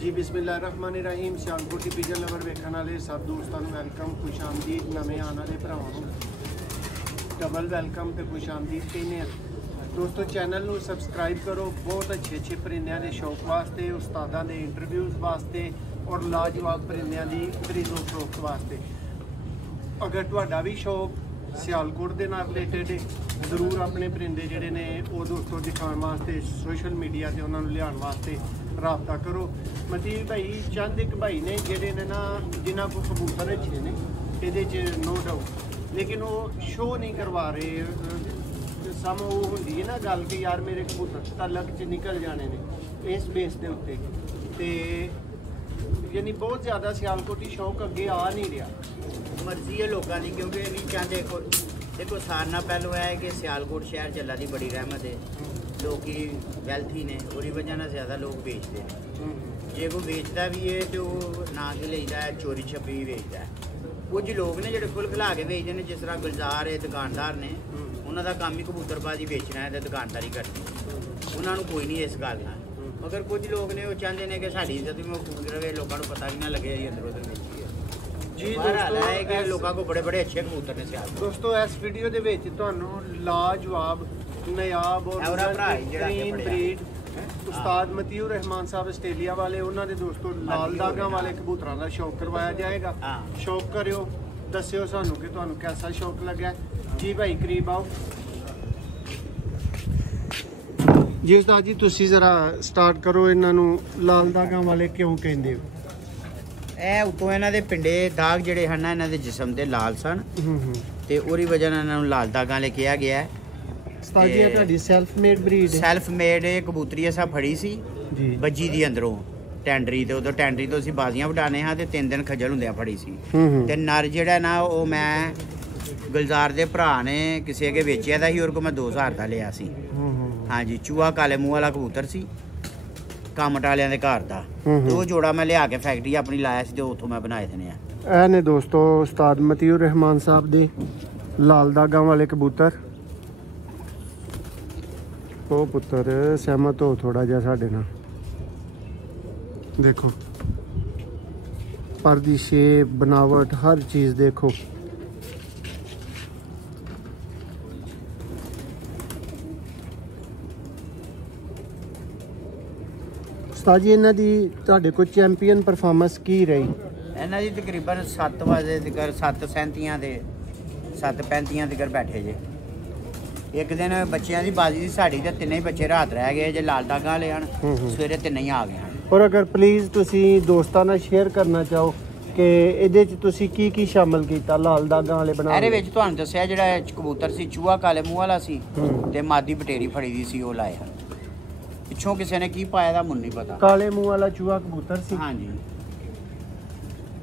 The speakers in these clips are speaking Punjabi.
जी बिस्मिल्लाहिर्रहमानिर्रहीम। सियालकोट की पिजन लवर वेखण वाले सब दोस्तों वेलकम, खुश आमदीद। नवे आने वाले भरावां डबल वेलकम तो खुश आमदीद कहने। दोस्तों चैनल को सबसक्राइब करो। बहुत अच्छे परिंदियां के शौक वास्ते, उस्तादां के इंटरव्यूज़ वास्ते और लाजवाब परिंदियां की खरीदो फरोख्त वास्ते। अगर तुहाडा भी शौक सियालकोट के नाल रिलेटेड जरूर अपने परिंदे जिहड़े ने वो दोस्तों दिखाने वास्ते सोशल मीडिया से उन्होंने लियाण वास्ते रबता करो। मतीब भाई चंद एक भाई ने जिहड़े ने ना जिन्हां को कबूतर अच्छे ने ये नो डाउट, लेकिन वो शो नहीं करवा रहे। सम वो होंदी है ना गल कि यार मेरे कबूतर तलक च निकल जाने ने इस बेस के उत्ते, ते यानी बहुत ज़्यादा सियालकोटी शौक अगे आ नहीं रहा। मर्जी है लोगों की, क्योंकि भी चाहते देखो सारना पहलू है कि सियालकोट शहर च अल्लाह की बड़ी रहमत है, लोग वैल्थी ने उसकी वजह से ज़्यादा लोग बेचते हैं। जे कोई बेचता भी है तो ना कि लेता है, चोरी छपी भी बेचता है। कुछ लोग ने जो खुल खिला के बेचते हैं, जिस तरह गुलजार है दुकानदार ने, उन्होंने काम ही कबूतरबाजी बेचना है तो दुकानदारी करनी, उन्होंने कोई नहीं इस गल ना। मगर कुछ लोग ने वो चाहते हैं कि साड़ी इज्जत भी महफूज रहे, लोगों को पता भी ना लगे इधर उधर बेची है। जी है कि लोगों को बड़े बड़े अच्छे कबूतर ने सियाल। दोस्तों इस वीडियो के लाजवाब नायाब और बेहतरीन ब्रीड उस्ताद मतीउर रहमान साहब आस्ट्रेलिया वाले, उन्होंने दोस्तों लाल दागा वाले कबूतरों का शौक करवाया जाएगा। शौक करो, दस्यो सानू कि तुहानू कैसा शौक लग्या। जी भाई करीब आओ जी। उस्ताद जी तुसी जरा स्टार्ट करो, इन्हों लाल दागा वाले क्यों कहते हो? ਇਹ ਉਤੋਂ ਇਹਨਾਂ ਦੇ ਪਿੰਡੇ ਦਾਗ ਜਿਹੜੇ ਹਨ ਇਹਨਾਂ ਦੇ ਜਿਸਮ ਤੇ ਲਾਲ ਸਨ ਤੇ ਉਹਦੀ ਵਜ੍ਹਾ ਨਾਲ ਇਹਨਾਂ ਨੂੰ ਲਾਲ ਦਾਗਾਂ ਲਈ ਕਿਹਾ ਗਿਆ ਹੈ। ਉਸਤਾਦ ਜੀ ਇਹ ਤੁਹਾਡੀ ਸੈਲਫ ਮੇਡ ਬਰੀਡ ਹੈ? ਸੈਲਫ ਮੇਡ ਇਹ ਕਬੂਤਰੀ ਅਸਾਂ ਫੜੀ ਸੀ ਜੀ ਬੱਜੀ ਦੀ ਅੰਦਰੋਂ ਟੈਂਡਰੀ ਤੇ, ਉਦੋਂ ਟੈਂਡਰੀ ਤੋਂ ਅਸੀਂ ਬਾਜ਼ੀਆਂ ਵਡਾਣੇ ਹਾਂ ਤੇ 3 ਦਿਨ ਖੱਜਲ ਹੁੰਦਿਆਂ ਫੜੀ ਸੀ। ਤੇ ਨਰ ਜਿਹੜਾ ਨਾ ਉਹ ਮੈਂ ਗੁਲਜ਼ਾਰ ਦੇ ਭਰਾ ਨੇ ਕਿਸੇ ਅੱਗੇ ਵੇਚਿਆ ਦਾ ਸੀ, ਉਹਦੇ ਕੋਲ ਮੈਂ 2000 ਦਾ ਲਿਆ ਸੀ। ਹਾਂਜੀ ਚੂਹਾ ਕਾਲੇ ਮੂੰਹ ਵਾਲਾ ਕਬੂਤਰ ਸੀ कामट वाले घर का, तो वो जोड़ा मैं लिया के फैक्ट्री अपनी लाया सी, उतों मैं बनाए थे। ए ने दोस्तों उस्ताद मतीउर रहमान साहब दे लाल दागा वाले कबूतर। ओ पुत्र सहमत हो थोड़ा जिहा साडे नाल, देखो पर दी शेप बनावट हर चीज़ देखो। उस्ताद जी इन्हां दी तुहाडे कोल चैंपीयन परफॉर्मेंस की रही? इन्हां दी तकरीबन 7 बजे तक 7:37 ते 7:35 तक बैठे जे। एक दिन बच्चों की बाजी की साड़ी ते तिन्ने बच्चे रात रह गए जे, लाल दागा वाले हैं सवेरे तिन्ने ही आ गए हैं। और अगर प्लीज़ तुसी दोस्तां नाल शेयर करना चाहो कि इहदे च तुसी की शामिल कीता लाल दागा वाले बनाने? ਇਹਦੇ ਵਿੱਚ ਤੁਹਾਨੂੰ ਦੱਸਿਆ ਜਿਹੜਾ ਕਬੂਤਰ ਸੀ ਚੂਹਾ ਕਾਲੇ ਮੂੰਹ ਵਾਲਾ ਸੀ ਤੇ ਮਾਦੀ ਬਟੇਰੀ ਫੜੀ ਦੀ ਸੀ, ਉਹ ਲਾਇਆ। ਪਿੱਛੋਂ ਕਿਸੇ ਨੇ ਕੀ ਪਾਇਆ ਦਾ ਮੈਨੂੰ ਨਹੀਂ ਪਤਾ। ਕਾਲੇ ਮੂੰਹ ਵਾਲਾ ਚੂਹਾ ਕਬੂਤਰ ਸੀ? ਹਾਂਜੀ।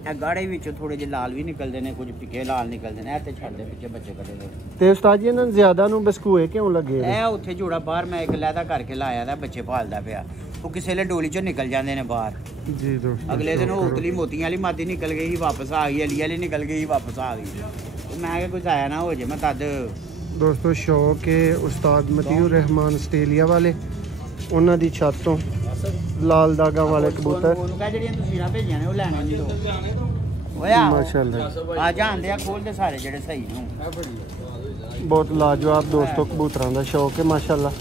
ਇਹ ਗਾੜੇ ਵਿੱਚੋਂ ਥੋੜੇ ਜਿਹੇ ਲਾਲ ਵੀ ਨਿਕਲਦੇ ਨੇ, ਕੁਝ ਫਿੱਕੇ ਲਾਲ ਨਿਕਲਦੇ ਨੇ। ਇਹ ਤੇ ਛੱਡਦੇ ਪਿੱਛੇ ਬੱਚੇ ਕੱਢੇ ਦੇ। ਤੇ ਉਸਤਾਦ ਜੀ ਇਹਨਾਂ ਨੂੰ ਜ਼ਿਆਦਾ ਨੂੰ ਬਸਕੂਏ ਕਿਉਂ ਲੱਗੇ? ਇਹ ਉੱਥੇ ਜੋੜਾ ਬਾਹਰ ਮੈਂ ਇੱਕ ਲੈਦਾ ਕਰਕੇ ਲਾਇਆ ਦਾ, ਬੱਚੇ ਭਾਲਦਾ ਪਿਆ। ਉਹ ਕਿਸੇ ਵੇਲੇ ਡੋਲੀ ਚੋਂ ਨਿਕਲ ਜਾਂਦੇ ਨੇ ਬਾਹਰ। ਜੀ ਦੋਸਤੋ ਅਗਲੇ ਦਿਨ ਉਹ ਉਤਲੀ ਮੋਤੀਆਂ ਵਾਲੀ ਮਾਦੀ ਨਿਕਲ ਗਈ, ਵਾਪਸ ਆ ਗਈ, ਅਲੀ ਵਾਲੀ ਨਿਕਲ ਗਈ, ਵਾਪਸ ਆ ਗਈ। ਮੈਂ ਕਿਹਾ ਕੁਝ ਆਇਆ ਨਾ ਹੋ ਜੇ, ਮੈਂ ਤਦ ਦੋਸਤੋ ਸ਼ੌਕ ਹੈ ਉਸਤਾਦ ਮਤੀਉਰ ਰਹਿਮਾਨ ਆਸਟ੍ਰੇਲੀਆ ਵਾਲੇ, ਉਹਨਾਂ ਦੀ ਛੱਤ ਤੋਂ ਲਾਲ ਦਾਗਾ ਵਾਲੇ ਕਬੂਤਰ। ਜਿਹੜੀਆਂ ਤਸਵੀਰਾਂ ਭੇਜੀਆਂ ਨੇ ਉਹ ਲੈਣਾ ਨਹੀਂ ਦੋ ਮਾਸ਼ਾਅੱਲਾ ਆ ਜਾਂਦੇ ਆ ਖੋਲਦੇ ਸਾਰੇ ਜਿਹੜੇ ਸਹੀ ਨੇ। ਬਹੁਤ ਲਾਜਵਾਬ ਦੋਸਤੋ ਕਬੂਤਰਾਂ ਦਾ ਸ਼ੌਕ ਹੈ ਮਾਸ਼ਾਅੱਲਾ।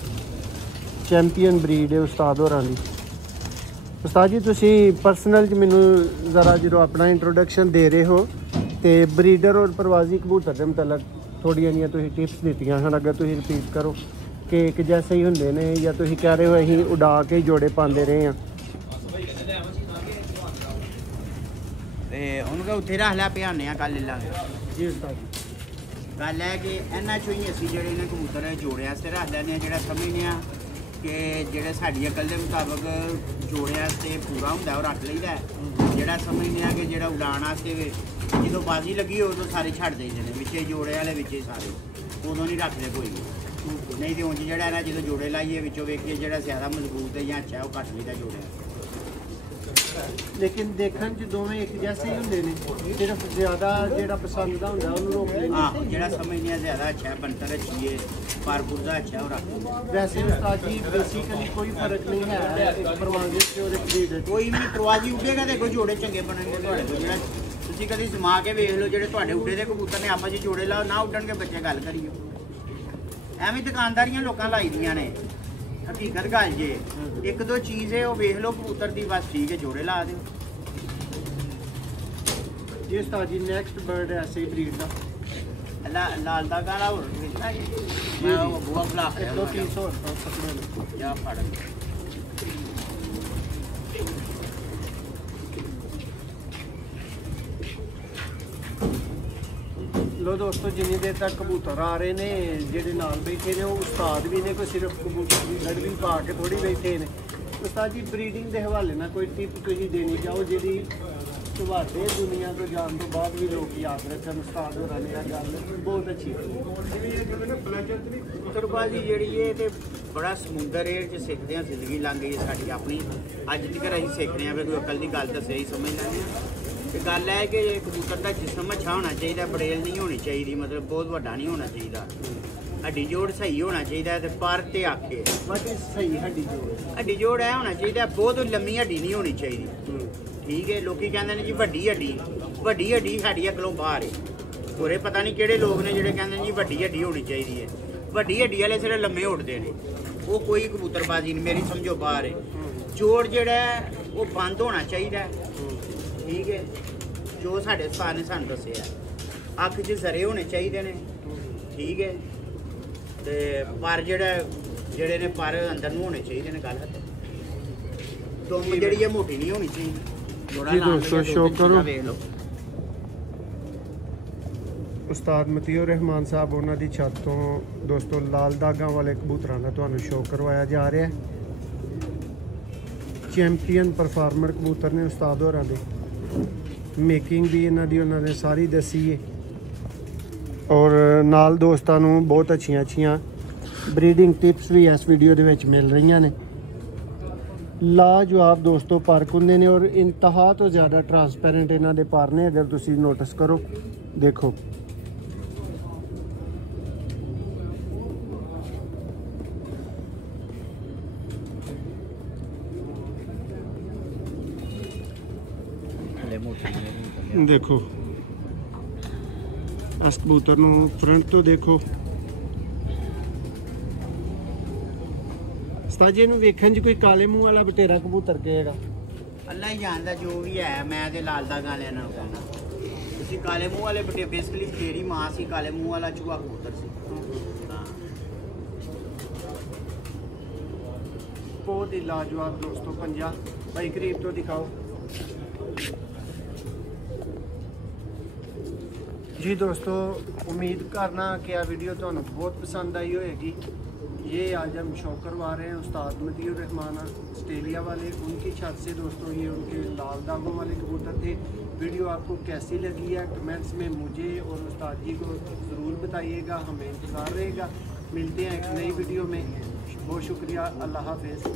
ਚੈਂਪੀਅਨ ਬਰੀਡ ਹੈ ਉਸਤਾਦ ਹੋਰਾਂ ਦੀ। ਉਸਤਾਦ ਜੀ ਤੁਸੀਂ ਪਰਸਨਲ 'ਚ ਮੈਨੂੰ ਜ਼ਰਾ ਜਦੋਂ ਆਪਣਾ ਇੰਟਰੋਡਕਸ਼ਨ ਦੇ ਰਹੇ ਹੋ ਤੇ ਬਰੀਡਰ ਔਰ ਪ੍ਰਵਾਜ਼ੀ ਕਬੂਤਰ ਦੇ ਮੁਤਲਕ ਥੋੜ੍ਹੀਆਂ ਜਿਹੀਆਂ ਤੁਸੀਂ ਟਿਪਸ ਦਿੱਤੀਆਂ ਹਨ, ਅਗਰ ਤੁਸੀਂ ਰਿਪੀਟ ਕਰੋ ਕਿ ਇੱਕ ਜੈਸੇ ਹੀ ਹੁੰਦੇ ਨੇ ਜਾਂ ਤੁਸੀਂ ਕਹਿ ਰਹੇ ਹੋ ਅਸੀਂ ਉਡਾ ਕੇ ਜੋੜੇ ਪਾਉਂਦੇ ਰਹੇ ਹਾਂ? ਤੇ ਉਹਨੂੰ ਕਹ ਉੱਥੇ ਰੱਖ ਲਿਆ, ਪਿਆਨੇ ਆ ਕੱਲ ਲੈ ਲਾਂਗੇ। ਜੀ ਉਸਤਾਦ ਗੱਲ ਹੈ ਕਿ ਇਹਨਾਂ ਚੋਂ ਹੀ ਅਸੀਂ ਜਿਹੜੇ ਨੇ ਕਬੂਤਰ ਜੋੜਿਆਂ ਵਾਸਤੇ ਰੱਖ ਲੈਂਦੇ ਹਾਂ, ਜਿਹੜਾ ਸਮਝਦੇ ਹਾਂ ਕਿ ਜਿਹੜੇ ਸਾਡੀ ਅਕਲ ਦੇ ਮੁਤਾਬਕ ਜੋੜਿਆਂ ਵਾਸਤੇ ਪੂਰਾ ਹੁੰਦਾ ਉਹ ਰੱਖ ਲਈਦਾ। ਜਿਹੜਾ ਸਮਝਦੇ ਹਾਂ ਕਿ ਜਿਹੜਾ ਉਡਾਣ ਵਾਸਤੇ ਜਦੋਂ ਬਾਜ਼ੀ ਲੱਗੀ ਉਦੋਂ ਸਾਰੇ ਛੱਡ ਦੇਈਦੇ ਨੇ, ਵਿੱਚੇ ਜੋੜੇ ਵਾਲੇ ਵਿੱਚੇ ਸਾਰੇ, ਉਦੋਂ ਨਹੀਂ ਰੱਖਦੇ ਕੋਈ ਵੀ। ਨਹੀਂ ਤੇ ਉਂਝ ਜਿਹੜਾ ਨਾ ਜਦੋਂ ਜੋੜੇ ਲਾਈਏ ਵਿੱਚੋਂ ਵੇਖੀਏ ਜਿਹੜਾ ਜ਼ਿਆਦਾ ਮਜ਼ਬੂਤ ਹੈ ਜਾਂ ਅੱਛਾ ਉਹ ਘੱਟ ਲਈਦਾ ਜੋੜਿਆਂ। लेकिन देखने च दोवें एक जैसे ही होंगे ने, सिर्फ ज़्यादा जेड़ा पसंद दा हुंदा उन्होंने रोक लेंगे। हाँ जेड़ा समझने आ ज़्यादा अच्छा है, बनतर अच्छी है, पारपुरजा अच्छा है और रख। वैसे उस्ताद जी बेसिकली कोई फर्क नहीं है एक परवाज़ी च और एक ब्रीड च। कोई भी प्रवासी उड़ेगा देखो जोड़े चंगे बनणगे ਤੁਹਾਡੇ ਕੋਲ। ਜਿਹੜਾ ਤੁਸੀਂ ਕਦੀ ਸਮਾ ਕੇ ਵੇਖ ਲਓ, ਜਿਹੜੇ ਤੁਹਾਡੇ ਉੱਡੇ ਦੇ ਕਬੂਤਰ ਨੇ ਆਪਸ ਵਿੱਚ ਜੋੜੇ ਲਾਓ ਨਾ ਉੱਡਣਗੇ ਬੱਚੇ, ਗੱਲ ਕਰੀਓ। ਐਵੇਂ ਦੁਕਾਨਦਾਰੀਆਂ ਲੋਕਾਂ ਲਾਈ ਦੀਆਂ ਨੇ, ਹਕੀਕਤ ਗੱਲ ਜੇ ਇੱਕ ਦੋ ਚੀਜ਼ ਹੈ ਉਹ ਵੇਖ ਲਓ ਕਬੂਤਰ ਦੀ, ਬਸ ਠੀਕ ਹੈ ਜੋੜੇ ਲਾ ਦਿਓ। जी उस्ताद जी नेक्स्ट बर्ड है ऐसे ही ब्रीड का ਲਾਲ ਦਾ ਗਾਲਾ ਹੋਰ ਵੇਚਣਾ ਜੀ। ਮੈਂ ਉਹ ਬੂਆ ਬਲਾ ਕੇ 200 और पकड़े लो। ਜਾ ਫੜ। लो दोस्तों जिन्नी देर तक कबूतर आ रहे ने जेडे नाल बैठे ने वो उस्ताद भी ने, कोई सिर्फ कबूतर की गड़ भी पा के थोड़ी बैठे ने। उस्ताद जी ब्रीडिंग के हवाले ना कोई टिप तुसीं देनी चाहो जी ਤੁਹਾਡੇ दुनिया तो जान तो बाद भी लोग याद रखन उस्ताद होरां ने गल बहुत अच्छी ਕਬੂਤਰਬਾਜ਼ੀ ਜਿਹੜੀ ਹੈ ਤੇ ਬੜਾ ਸਮੁੰਦਰ ਏਰ 'ਚ ਸਿੱਖਦੇ ਹਾਂ, ਜ਼ਿੰਦਗੀ ਲੰਘ ਗਈ ਹੈ ਸਾਡੀ ਆਪਣੀ। ਅੱਜ ਤੱਕ ਅਸੀਂ ਸਿੱਖ ਰਹੇ ਹਾਂ ਵੀ ਕੋਈ ਅਕਲ ਦੀ ਗੱਲ ਦੱਸੇ ਹੀ ਸਮਝ ਲੈਂਦੇ ਹਾਂ। ਤੇ ਗੱਲ ਹੈ ਕਿ ਕਬੂਤਰ ਦਾ ਜਿਸਮ ਅੱਛਾ ਹੋਣਾ ਚਾਹੀਦਾ, ਬੜੇਲ ਨਹੀਂ ਹੋਣੀ ਚਾਹੀਦੀ, ਮਤਲਬ ਬਹੁਤ ਵੱਡਾ ਨਹੀਂ ਹੋਣਾ ਚਾਹੀਦਾ। ਹੱਡੀ ਜੋੜ ਸਹੀ ਹੋਣਾ ਚਾਹੀਦਾ ਤੇ ਪਰ ਤੇ ਆਖੇ ਬਟ ਸਹੀ ਹੱਡੀ ਜੋੜ ਇਹ ਹੋਣਾ ਚਾਹੀਦਾ, ਬਹੁਤ ਲੰਮੀ ਹੱਡੀ ਨਹੀਂ ਹੋਣੀ ਚਾਹੀਦੀ। ਠੀਕ ਹੈ, ਲੋਕੀ ਕਹਿੰਦੇ ਨੇ ਜੀ ਵੱਡੀ ਹੱਡੀ ਸਾਡੀ ਅਕਲੋਂ ਬਾਹਰ ਹੈ। ਹੋਰੇ ਪਤਾ ਨਹੀਂ ਕਿਹੜੇ ਲੋਕ ਨੇ ਜਿਹੜੇ ਕਹਿੰਦੇ ਨੇ ਜੀ ਵੱਡੀ ਹੱਡੀ ਹੋਣੀ ਚਾਹੀਦੀ ਹੈ। ਵੱਡੀ ਹੱਡੀ ਵਾਲੇ ਸਿਰੇ ਲੰਮੇ ਉੱਡਦੇ ਨੇ, ਉਹ ਕੋਈ ਕਬੂਤਰਬਾਜ਼ੀ ਨਹੀਂ, ਮੇਰੀ ਸਮਝੋ ਬਾਹਰ ਹੈ। ਜੋੜ ਜਿਹੜਾ ਉਹ ਬੰਦ ਹੋਣਾ ਚਾਹੀਦਾ। ਠੀਕ ਹੈ, ਜੋ ਸਾਡੇ ਉਸਤਾਦ ਨੇ ਸਾਨੂੰ ਦੱਸਿਆ, ਅੱਖ 'ਚ ਜ਼ਰੇ ਹੋਣੇ ਚਾਹੀਦੇ ਨੇ। ਠੀਕ ਹੈ, ਤੇ ਪਰ ਜਿਹੜੇ ਨੇ ਪਰ ਅੰਦਰ ਨੂੰ ਹੋਣੇ ਚਾਹੀਦੇ ਨੇ। ਗੱਲ ਹੈ ਦੁੰਮ ਜਿਹੜੀ ਹੈ ਮੋਟੀ ਨਹੀਂ ਹੋਣੀ ਚਾਹੀਦੀ। जी दोस्तों शो करो ਉਸਤਾਦ ਮਤੀਉਰ ਰਹਿਮਾਨ ਸਾਹਿਬ ਉਹਨਾਂ ਦੀ ਛੱਤ ਤੋਂ ਦੋਸਤੋ ਲਾਲ ਦਾਗਾਂ ਵਾਲੇ ਕਬੂਤਰਾਂ ਦਾ ਤੁਹਾਨੂੰ ਸ਼ੋਅ ਕਰਵਾਇਆ ਜਾ ਰਿਹਾ ਹੈ। ਚੈਂਪੀਅਨ ਪਰਫਾਰਮਰ ਕਬੂਤਰ ਨੇ ਉਸਤਾਦ ਹੋਰਾਂ ਦੇ, ਮੇਕਿੰਗ ਵੀ ਇਹਨਾਂ ਦੀ ਉਹਨਾਂ ਨੇ ਸਾਰੀ ਦੱਸੀ ਹੈ ਔਰ ਨਾਲ ਦੋਸਤਾਂ ਨੂੰ ਬਹੁਤ ਅੱਛੀਆਂ ਬਰੀਡਿੰਗ ਟਿਪਸ ਵੀ ਇਸ ਵੀਡੀਓ ਦੇ ਵਿੱਚ ਮਿਲ ਰਹੀਆਂ ਨੇ। ਲਾਜਵਾਬ ਦੋਸਤੋ ਪਾਰਕ ਹੁੰਦੇ ਨੇ ਔਰ ਇੰਤਹਾ ਤੋਂ ਜ਼ਿਆਦਾ ਟਰਾਂਸਪੇਰੈਂਟ ਇਹਨਾਂ ਦੇ ਪਰ ਨੇ। ਅਗਰ ਤੁਸੀਂ ਨੋਟਿਸ ਕਰੋ, ਦੇਖੋ देखो इस कबूतर नूं फ्रंट तो देखो। ਉਸਤਾਦ ਜੀ ਇਹਨੂੰ ਵੇਖਣ 'ਚ ਕੋਈ ਕਾਲੇ ਮੂੰਹ ਵਾਲਾ ਬਟੇਰਾ ਕਬੂਤਰ ਕਹੇਗਾ। ਅੱਲਾ ਹੀ ਜਾਣਦਾ ਜੋ ਵੀ ਹੈ। ਮੈਂ ਤੇ ਲਾਲ ਦਾ ਗਾਲਿਆਂ ਨਾਲ ਕਹਿੰਦਾ, ਤੁਸੀਂ ਕਾਲੇ ਮੂੰਹ ਵਾਲੇ ਬਟੇ ਬੇਸਿਕਲੀ ਤੇਰੀ ਮਾਂ ਸੀ ਕਾਲੇ ਮੂੰਹ ਵਾਲਾ ਚੂਹਾ ਕਬੂਤਰ ਸੀ। ਹਾਂ बहुत ही लाजवाब दोस्तों पंजा भाई करीब तो दिखाओ जी। दोस्तों उम्मीद करना कि यह वीडियो तो बहुत पसंद आई होगी। ये आज हम शो करवा रहे हैं उस्ताद मतीउर रहमान ऑस्ट्रेलिया वाले, उनकी छत से दोस्तों। ये उनके लाल दागों वाले कबूतर थे। वीडियो आपको कैसी लगी है कमेंट्स में मुझे और उस्ताद जी को ज़रूर बताइएगा, हमें इंतज़ार रहेगा। मिलते हैं एक नई वीडियो में। बहुत शुक्रिया, अल्लाह हाफ़िज़।